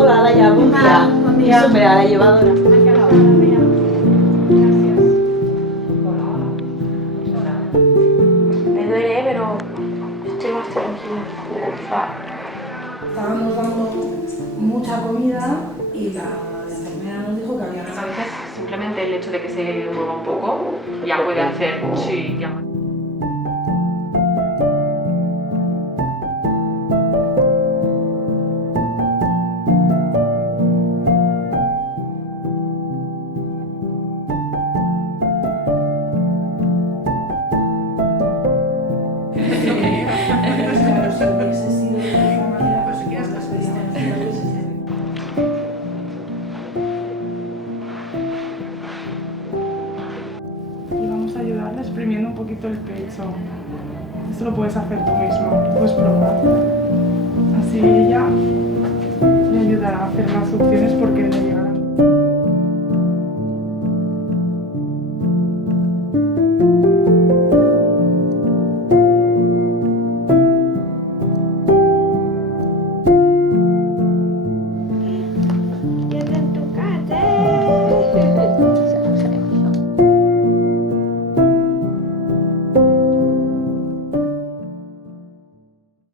Hola, Laia, buen día. Buen día. Súper a la llevadora. Gracias. Me duele, pero estoy más tranquila. Estábamos dando mucha comida y la enfermera nos dijo que había A veces simplemente el hecho de que se mueva un poco ya puede hacer, sí, ya. Claro, si hubiese sido de otra manera, pues igual la experiencia hubiese sido. Y vamos a ayudarle exprimiendo un poquito el pecho. Esto lo puedes hacer tú mismo, puedes probar. Así ella le ayudará a hacer las opciones porque le llegará.